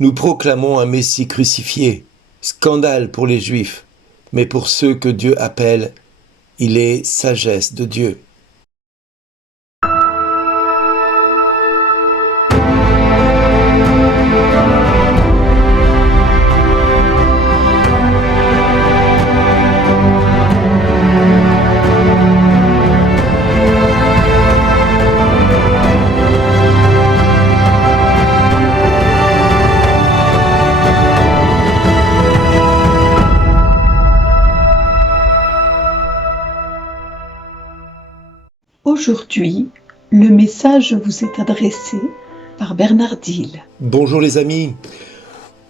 Nous proclamons un Messie crucifié, scandale pour les Juifs, mais pour ceux que Dieu appelle, il est sagesse de Dieu. Aujourd'hui, le message vous est adressé par Bernard Dille. Bonjour les amis.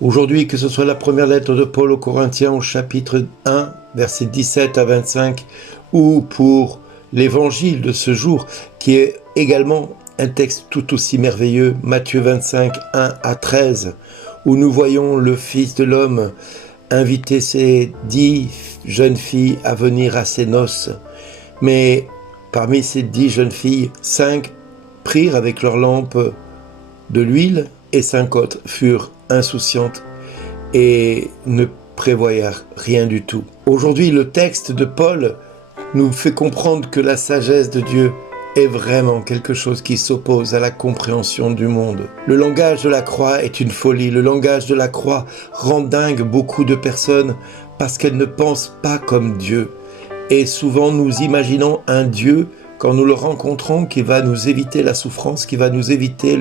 Aujourd'hui, que ce soit la première lettre de Paul aux Corinthiens au chapitre 1, versets 17 à 25, ou pour l'évangile de ce jour, qui est également un texte tout aussi merveilleux, Matthieu 25, 1 à 13, où nous voyons le Fils de l'homme inviter ses 10 jeunes filles à venir à ses noces. Mais parmi ces 10 jeunes filles, 5 prirent avec leurs lampes de l'huile et 5 autres furent insouciantes et ne prévoyèrent rien du tout. Aujourd'hui, le texte de Paul nous fait comprendre que la sagesse de Dieu est vraiment quelque chose qui s'oppose à la compréhension du monde. Le langage de la croix est une folie. Le langage de la croix rend dingue beaucoup de personnes parce qu'elles ne pensent pas comme Dieu. Et souvent, nous imaginons un Dieu, quand nous le rencontrons, qui va nous éviter la souffrance, qui va nous éviter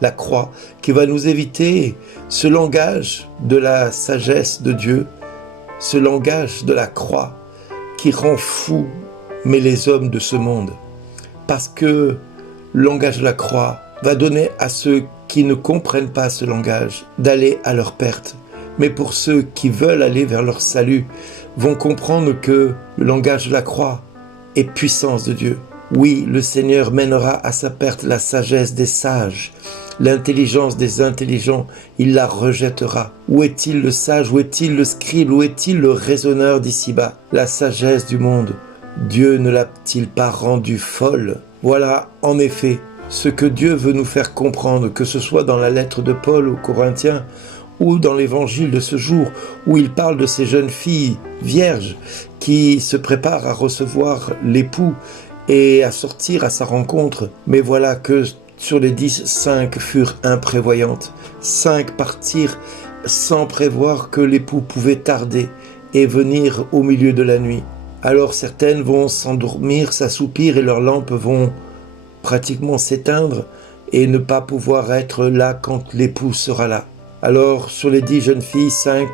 la croix, qui va nous éviter ce langage de la sagesse de Dieu, ce langage de la croix qui rend fou, mais les hommes de ce monde. Parce que le langage de la croix va donner à ceux qui ne comprennent pas ce langage d'aller à leur perte. Mais pour ceux qui veulent aller vers leur salut, vont comprendre que le langage de la croix est puissance de Dieu. Oui, le Seigneur mènera à sa perte la sagesse des sages, l'intelligence des intelligents, il la rejettera. Où est-il le sage? Où est-il le scribe? Où est-il le raisonneur d'ici-bas? La sagesse du monde, Dieu ne l'a-t-il pas rendue folle? Voilà, en effet, ce que Dieu veut nous faire comprendre, que ce soit dans la lettre de Paul aux Corinthiens, ou dans l'évangile de ce jour, où il parle de ces jeunes filles vierges qui se préparent à recevoir l'époux et à sortir à sa rencontre. Mais voilà que sur les 10, 5 furent imprévoyantes. 5 partirent sans prévoir que l'époux pouvait tarder et venir au milieu de la nuit. Alors certaines vont s'endormir, s'assoupir et leurs lampes vont pratiquement s'éteindre et ne pas pouvoir être là quand l'époux sera là. Alors, sur les 10 jeunes filles, 5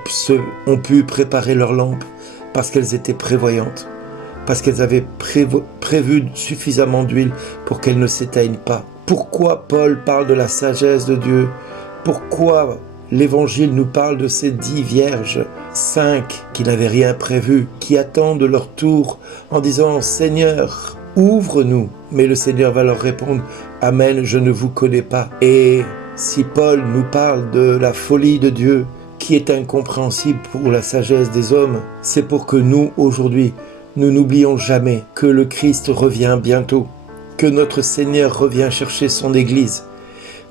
ont pu préparer leurs lampes parce qu'elles étaient prévoyantes, parce qu'elles avaient prévu suffisamment d'huile pour qu'elles ne s'éteignent pas. Pourquoi Paul parle de la sagesse de Dieu? Pourquoi l'Évangile nous parle de ces 10 vierges, 5 qui n'avaient rien prévu, qui attendent leur tour en disant « Seigneur, ouvre-nous » Mais le Seigneur va leur répondre « Amen, je ne vous connais pas » et si Paul nous parle de la folie de Dieu, qui est incompréhensible pour la sagesse des hommes, c'est pour que nous, aujourd'hui, nous n'oublions jamais que le Christ revient bientôt, que notre Seigneur revient chercher son Église,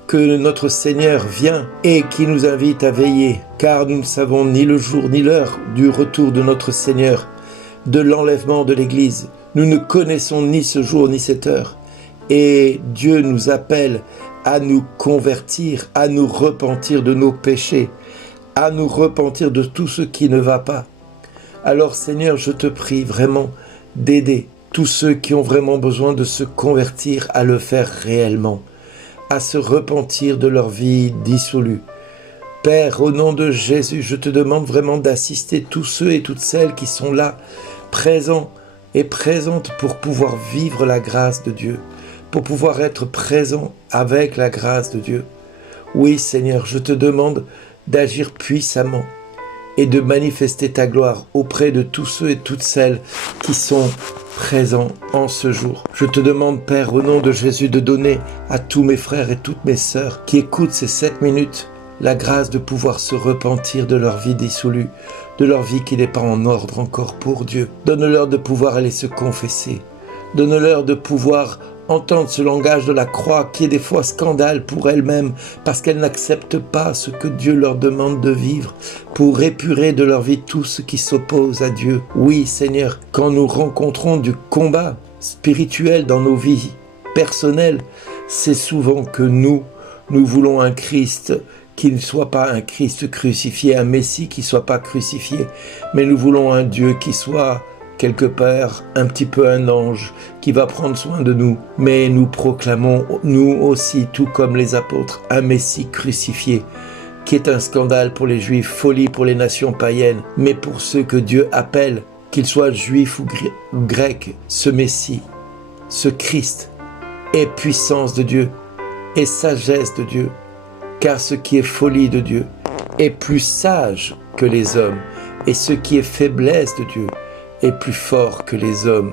que notre Seigneur vient et qui nous invite à veiller, car nous ne savons ni le jour ni l'heure du retour de notre Seigneur, de l'enlèvement de l'Église. Nous ne connaissons ni ce jour ni cette heure. Et Dieu nous appelle à nous convertir, à nous repentir de nos péchés, à nous repentir de tout ce qui ne va pas. Alors Seigneur, je te prie vraiment d'aider tous ceux qui ont vraiment besoin de se convertir à le faire réellement, à se repentir de leur vie dissolue. Père, au nom de Jésus, je te demande vraiment d'assister tous ceux et toutes celles qui sont là, présents et présentes pour pouvoir vivre la grâce de Dieu, pour pouvoir être présent avec la grâce de Dieu. Oui, Seigneur, je te demande d'agir puissamment et de manifester ta gloire auprès de tous ceux et toutes celles qui sont présents en ce jour. Je te demande, Père, au nom de Jésus, de donner à tous mes frères et toutes mes sœurs qui écoutent ces 7 minutes la grâce de pouvoir se repentir de leur vie dissolue, de leur vie qui n'est pas en ordre encore pour Dieu. Donne-leur de pouvoir aller se confesser. Donne-leur de pouvoir entendent ce langage de la croix qui est des fois scandale pour elles-mêmes parce qu'elles n'acceptent pas ce que Dieu leur demande de vivre pour épurer de leur vie tout ce qui s'oppose à Dieu. Oui, Seigneur, quand nous rencontrons du combat spirituel dans nos vies personnelles, c'est souvent que nous voulons un Christ qui ne soit pas un Christ crucifié, un Messie qui ne soit pas crucifié, mais nous voulons un Dieu qui soit quelque part un petit peu un ange qui va prendre soin de nous. Mais nous proclamons, nous aussi, tout comme les apôtres, un Messie crucifié, qui est un scandale pour les Juifs, folie pour les nations païennes, mais pour ceux que Dieu appelle, qu'ils soient Juifs ou Grecs, ce Messie, ce Christ, est puissance de Dieu, est sagesse de Dieu, car ce qui est folie de Dieu est plus sage que les hommes, et ce qui est faiblesse de Dieu est plus fort que les hommes.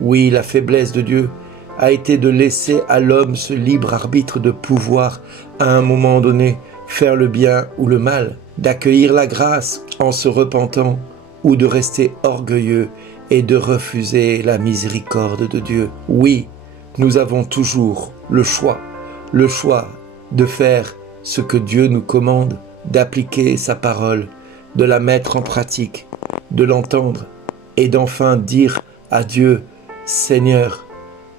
Oui, la faiblesse de Dieu a été de laisser à l'homme ce libre arbitre de pouvoir, à un moment donné, faire le bien ou le mal, d'accueillir la grâce en se repentant, ou de rester orgueilleux et de refuser la miséricorde de Dieu. Oui, nous avons toujours le choix de faire ce que Dieu nous commande, d'appliquer sa parole, de la mettre en pratique, de l'entendre et d'enfin dire à Dieu, Seigneur,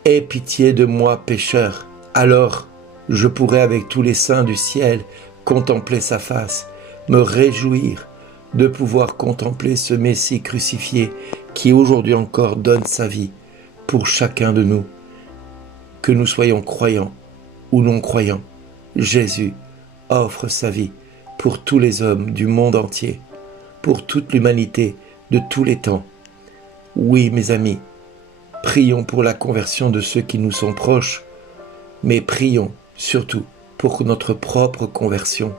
aie pitié de moi pécheur. Alors, je pourrai avec tous les saints du ciel contempler sa face, me réjouir de pouvoir contempler ce Messie crucifié qui aujourd'hui encore donne sa vie pour chacun de nous. Que nous soyons croyants ou non croyants, Jésus offre sa vie pour tous les hommes du monde entier, pour toute l'humanité de tous les temps. Oui, mes amis, prions pour la conversion de ceux qui nous sont proches, mais prions surtout pour notre propre conversion,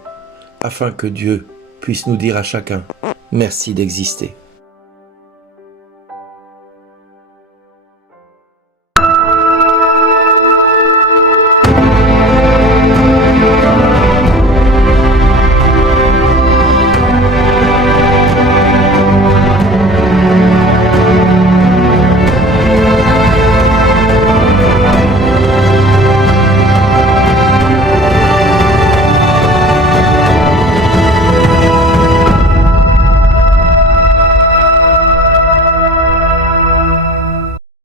afin que Dieu puisse nous dire à chacun, merci d'exister.